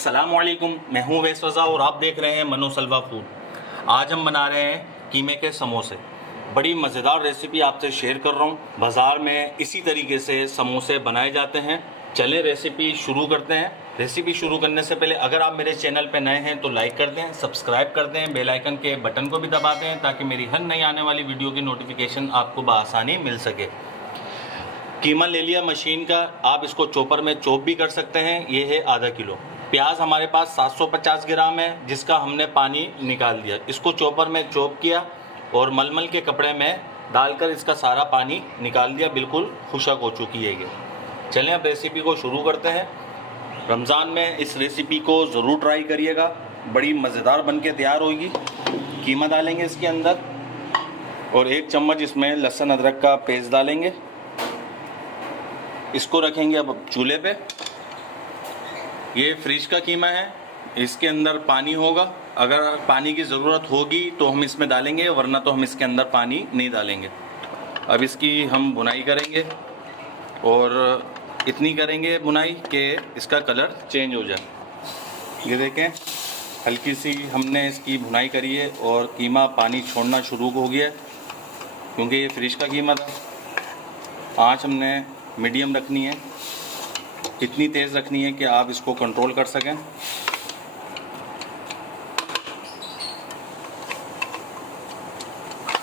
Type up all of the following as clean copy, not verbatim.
अस्सलामुअलैकुम, मैं हूँ वैस वज़ा और आप देख रहे हैं मनोसलवा फूड। आज हम बना रहे हैं कीमे के समोसे। बड़ी मज़ेदार रेसिपी आपसे शेयर कर रहा हूँ। बाज़ार में इसी तरीके से समोसे बनाए जाते हैं। चलें रेसिपी शुरू करते हैं। रेसिपी शुरू करने से पहले अगर आप मेरे चैनल पर नए हैं तो लाइक कर दें, सब्सक्राइब कर दें, बेल आइकन के बटन को भी दबा दें ताकि मेरी हर नई आने वाली वीडियो की नोटिफिकेशन आपको बआसानी मिल सके। कीमा ले लिया मशीन का, आप इसको चॉपर में चॉप भी कर सकते हैं। ये है आधा किलो। प्याज हमारे पास 750 ग्राम है जिसका हमने पानी निकाल दिया। इसको चॉपर में चॉप किया और मलमल के कपड़े में डालकर इसका सारा पानी निकाल दिया। बिल्कुल खुशक हो चुकी है ये। चलें अब रेसिपी को शुरू करते हैं। रमज़ान में इस रेसिपी को ज़रूर ट्राई करिएगा, बड़ी मज़ेदार बन के तैयार होगी। कीमा डालेंगे इसके अंदर और 1 चम्मच इसमें लहसुन अदरक का पेस्ट डालेंगे। इसको रखेंगे अब चूल्हे पे। ये फ्रिज का कीमा है, इसके अंदर पानी होगा। अगर पानी की ज़रूरत होगी तो हम इसमें डालेंगे, वरना तो हम इसके अंदर पानी नहीं डालेंगे। अब इसकी हम बुनाई करेंगे और इतनी करेंगे बुनाई कि इसका कलर चेंज हो जाए। ये देखें, हल्की सी हमने इसकी बुनाई करी है और कीमा पानी छोड़ना शुरू हो गया है क्योंकि ये फ्रिज का कीमा था। आँच हमने मीडियम रखनी है, इतनी तेज़ रखनी है कि आप इसको कंट्रोल कर सकें।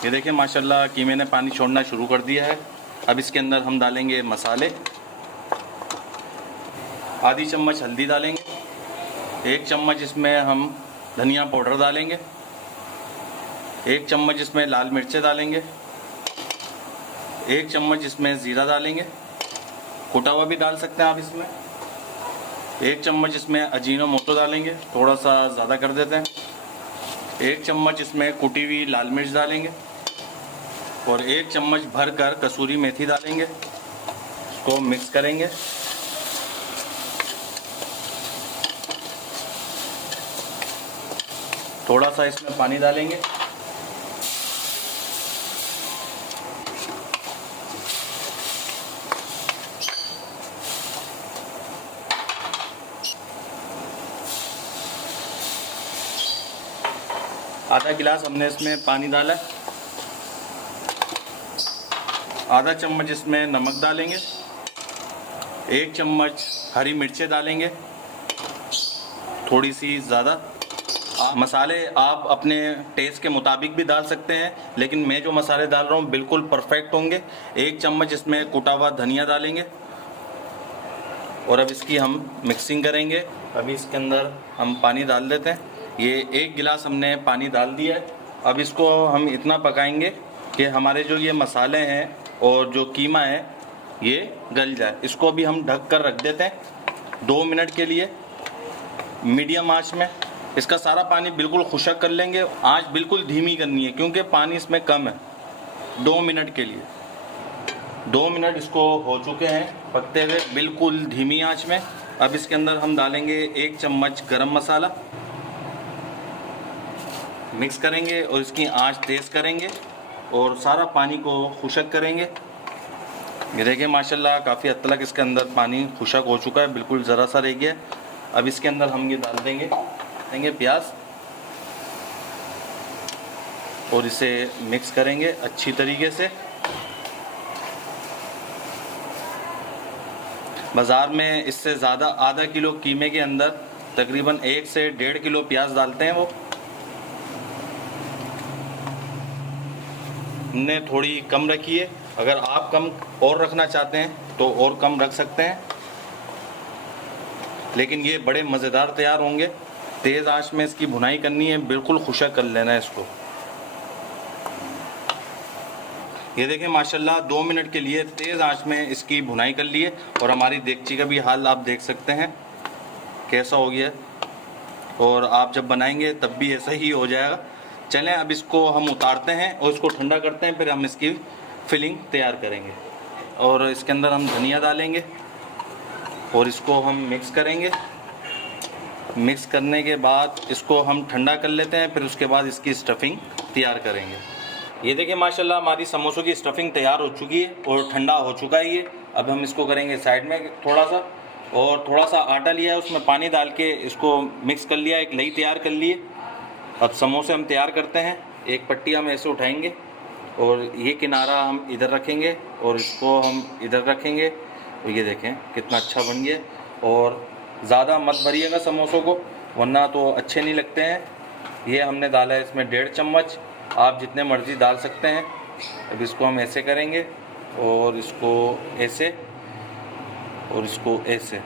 ये देखिए माशाल्लाह कीमे ने पानी छोड़ना शुरू कर दिया है। अब इसके अंदर हम डालेंगे मसाले। आधी चम्मच हल्दी डालेंगे, 1 चम्मच इसमें हम धनिया पाउडर डालेंगे, 1 चम्मच इसमें लाल मिर्चें डालेंगे, 1 चम्मच इसमें ज़ीरा डालेंगे, कुटा हुआ भी डाल सकते हैं आप इसमें। 1 चम्मच इसमें अजीनोमोटो डालेंगे, थोड़ा सा ज़्यादा कर देते हैं। 1 चम्मच इसमें कुटी हुई लाल मिर्च डालेंगे और 1 चम्मच भर कर कसूरी मेथी डालेंगे। इसको मिक्स करेंगे। थोड़ा सा इसमें पानी डालेंगे। आधा गिलास हमने इसमें पानी डाला है। आधा चम्मच इसमें नमक डालेंगे, 1 चम्मच हरी मिर्चें डालेंगे, थोड़ी सी ज़्यादा। मसाले आप अपने टेस्ट के मुताबिक भी डाल सकते हैं, लेकिन मैं जो मसाले डाल रहा हूँ बिल्कुल परफेक्ट होंगे। 1 चम्मच इसमें कुटा हुआ धनिया डालेंगे और अब इसकी हम मिक्सिंग करेंगे। अभी इसके अंदर हम पानी डाल देते हैं। ये 1 गिलास हमने पानी डाल दिया है। अब इसको हम इतना पकाएंगे कि हमारे जो ये मसाले हैं और जो कीमा है ये गल जाए। इसको अभी हम ढक कर रख देते हैं 2 मिनट के लिए मीडियम आंच में। इसका सारा पानी बिल्कुल खुशक कर लेंगे। आंच बिल्कुल धीमी करनी है क्योंकि पानी इसमें कम है। 2 मिनट के लिए, 2 मिनट इसको हो चुके हैं पकते हुए बिल्कुल धीमी आंच में। अब इसके अंदर हम डालेंगे 1 चम्मच गरम मसाला, मिक्स करेंगे और इसकी आंच तेज़ करेंगे और सारा पानी को खुशक करेंगे। ये देखिए माशाल्लाह काफ़ी हद तक इसके अंदर पानी खुशक हो चुका है, बिल्कुल ज़रा सा रह गया है। अब इसके अंदर हम ये डाल देंगे प्याज और इसे मिक्स करेंगे अच्छी तरीके से। बाज़ार में इससे ज़्यादा आधा किलो कीमे के अंदर तकरीबन 1 से 1.5 किलो प्याज डालते हैं। वो हमने थोड़ी कम रखी है, अगर आप कम और रखना चाहते हैं तो और कम रख सकते हैं, लेकिन ये बड़े मज़ेदार तैयार होंगे। तेज़ आंच में इसकी भुनाई करनी है, बिल्कुल खुशक कर लेना है इसको। ये देखें माशाल्लाह 2 मिनट के लिए तेज़ आंच में इसकी भुनाई कर लिए और हमारी देगची का भी हाल आप देख सकते हैं कैसा हो गया। और आप जब बनाएंगे तब भी ऐसा ही हो जाएगा। चलें अब इसको हम उतारते हैं और इसको ठंडा करते हैं, फिर हम इसकी फिलिंग तैयार करेंगे। और इसके अंदर हम धनिया डालेंगे और इसको हम मिक्स करेंगे। मिक्स करने के बाद इसको हम ठंडा कर लेते हैं, फिर उसके बाद इसकी स्टफिंग तैयार करेंगे। ये देखिए माशाल्लाह हमारी समोसों की स्टफिंग तैयार हो चुकी है और ठंडा हो चुका है ये। अब हम इसको करेंगे साइड में थोड़ा सा और थोड़ा सा आटा लिया है, उसमें पानी डाल के इसको मिक्स कर लिया, एक लई तैयार कर लिए। अब समोसे हम तैयार करते हैं। एक पट्टी हम ऐसे उठाएंगे और ये किनारा हम इधर रखेंगे और इसको हम इधर रखेंगे। तो ये देखें कितना अच्छा बन गया। और ज़्यादा मत भरिएगा समोसों को, वरना तो अच्छे नहीं लगते हैं। ये हमने डाला है इसमें 1.5 चम्मच, आप जितने मर्ज़ी डाल सकते हैं। अब इसको हम ऐसे करेंगे और इसको ऐसे और इसको ऐसे,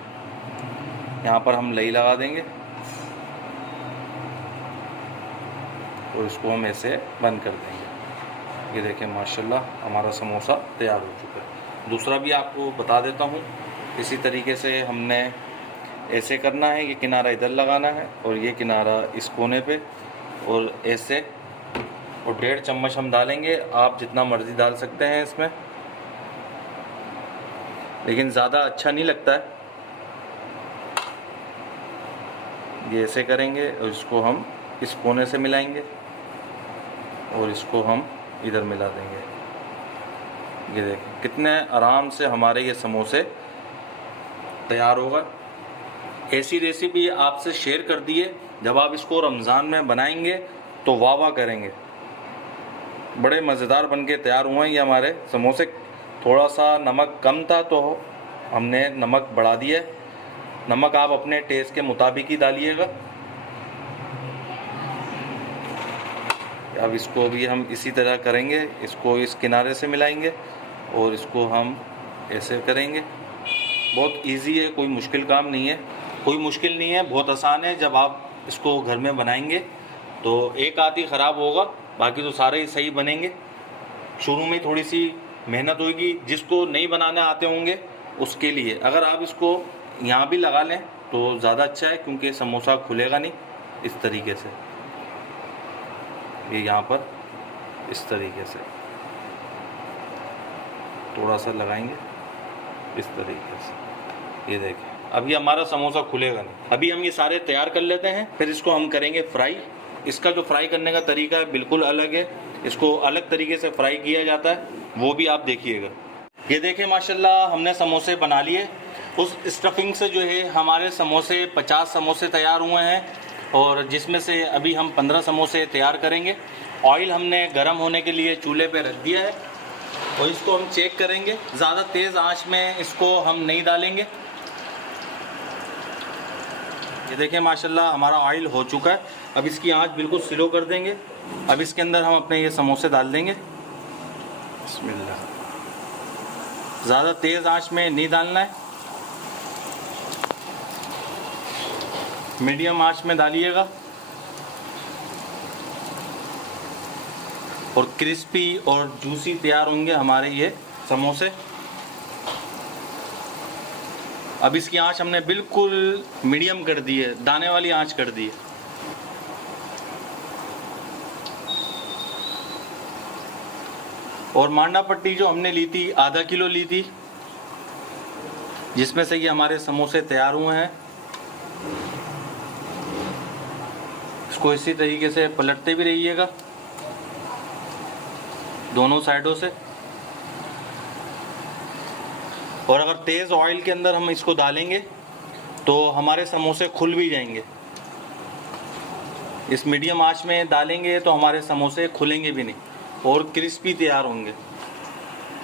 यहाँ पर हम लई लगा देंगे और इसको हम ऐसे बंद कर देंगे। ये देखें माशाल्लाह हमारा समोसा तैयार हो चुका है। दूसरा भी आपको बता देता हूँ, इसी तरीके से हमने ऐसे करना है। ये किनारा इधर लगाना है और ये किनारा इस कोने पे, और ऐसे, और 1.5 चम्मच हम डालेंगे। आप जितना मर्ज़ी डाल सकते हैं इसमें, लेकिन ज़्यादा अच्छा नहीं लगता है। ये ऐसे करेंगे और इसको हम इस कोने से मिलाएंगे और इसको हम इधर मिला देंगे। ये देखें कितने आराम से हमारे ये समोसे तैयार होगा। ऐसी रेसिपी आपसे शेयर कर दी है, जब आप इसको रमज़ान में बनाएंगे तो वाह वाह करेंगे। बड़े मज़ेदार बन के तैयार हुए हैं ये हमारे समोसे। थोड़ा सा नमक कम था तो हमने नमक बढ़ा दिया। नमक आप अपने टेस्ट के मुताबिक ही डालिएगा। अब इसको भी हम इसी तरह करेंगे, इसको इस किनारे से मिलाएंगे और इसको हम ऐसे करेंगे। बहुत इजी है, कोई मुश्किल काम नहीं है, कोई मुश्किल नहीं है, बहुत आसान है। जब आप इसको घर में बनाएंगे तो एक आध ही ख़राब होगा, बाकी तो सारे ही सही बनेंगे। शुरू में थोड़ी सी मेहनत होगी, जिसको नहीं बनाने आते होंगे उसके लिए। अगर आप इसको यहाँ भी लगा लें तो ज़्यादा अच्छा है, क्योंकि समोसा खुलेगा नहीं। इस तरीके से ये यहाँ पर इस तरीके से थोड़ा सा लगाएंगे, इस तरीके से। ये देखें अब ये हमारा समोसा खुलेगा नहीं। अभी हम ये सारे तैयार कर लेते हैं, फिर इसको हम करेंगे फ्राई। इसका जो फ्राई करने का तरीका है बिल्कुल अलग है, इसको अलग तरीके से फ्राई किया जाता है, वो भी आप देखिएगा। ये देखें माशाल्लाह हमने समोसे बना लिए। उस स्टफिंग से जो है हमारे समोसे 50 समोसे तैयार हुए हैं, और जिसमें से अभी हम 15 समोसे तैयार करेंगे। ऑयल हमने गर्म होने के लिए चूल्हे पे रख दिया है और इसको हम चेक करेंगे। ज़्यादा तेज़ आंच में इसको हम नहीं डालेंगे। ये देखिए माशाल्लाह हमारा ऑयल हो चुका है। अब इसकी आंच बिल्कुल स्लो कर देंगे। अब इसके अंदर हम अपने ये समोसे डाल देंगे। बिस्मिल्लाह। ज़्यादा तेज़ आंच में नहीं डालना है, मीडियम आंच में डालिएगा। और क्रिस्पी और जूसी तैयार होंगे हमारे ये समोसे। अब इसकी आंच हमने बिल्कुल मीडियम कर दी है, दाने वाली आंच कर दी है। और मांडा पट्टी जो हमने ली थी आधा किलो ली थी, जिसमें से ये हमारे समोसे तैयार हुए हैं। इसको इसी तरीके से पलटते भी रहिएगा दोनों साइडों से। और अगर तेज़ ऑयल के अंदर हम इसको डालेंगे तो हमारे समोसे खुल भी जाएंगे। इस मीडियम आंच में डालेंगे तो हमारे समोसे खुलेंगे भी नहीं और क्रिस्पी तैयार होंगे।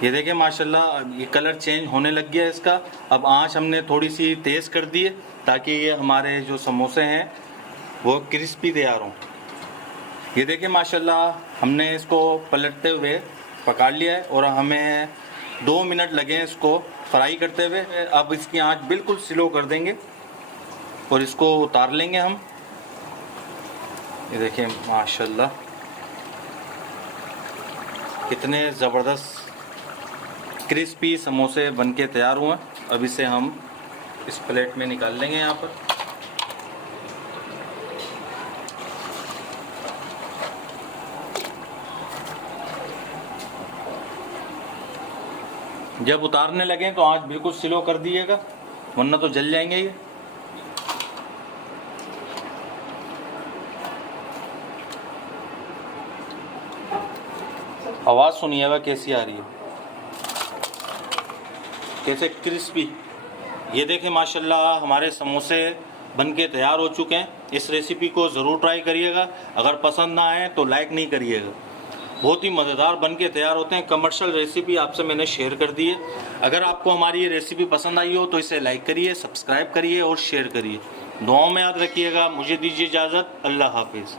ये देखें माशाल्लाह ये कलर चेंज होने लग गया है इसका। अब आंच हमने थोड़ी सी तेज़ कर दी है ताकि ये हमारे जो समोसे हैं वो क्रिस्पी तैयार हों। ये देखिए माशाल्लाह हमने इसको पलटते हुए पका लिया है और हमें 2 मिनट लगे हैं इसको फ्राई करते हुए। अब इसकी आंच बिल्कुल स्लो कर देंगे और इसको उतार लेंगे हम। ये देखिए माशाल्लाह कितने ज़बरदस्त क्रिस्पी समोसे बनके तैयार हुए हैं। अब इसे हम इस प्लेट में निकाल लेंगे। यहाँ पर जब उतारने लगें तो आंच बिल्कुल स्लो कर दीजिएगा, वरना तो जल जाएंगे ये। आवाज़ सुनिएगा कैसी आ रही है, कैसे क्रिस्पी। ये देखें माशाल्लाह हमारे समोसे बनके तैयार हो चुके हैं। इस रेसिपी को ज़रूर ट्राई करिएगा। अगर पसंद ना आए तो लाइक नहीं करिएगा। बहुत ही मज़ेदार बनके तैयार होते हैं। कमर्शियल रेसिपी आपसे मैंने शेयर कर दी है। अगर आपको हमारी ये रेसिपी पसंद आई हो तो इसे लाइक करिए, सब्सक्राइब करिए और शेयर करिए। दुआओं में याद रखिएगा। मुझे दीजिए इजाज़त। अल्लाह हाफिज़।